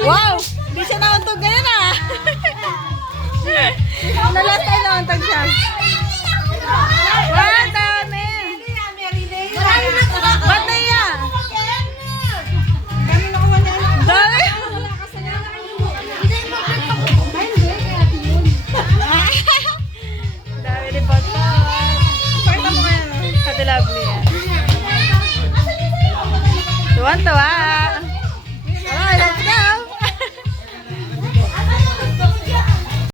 Wow! Hindi siya nauntog ngayon ah! Nalas tayo nauntog siya. Wow! Dami! Ba't na yan? Dami! Dami rin po ito. Pakita mo ngayon. Pati lovely yan. Tuwan-tuwa!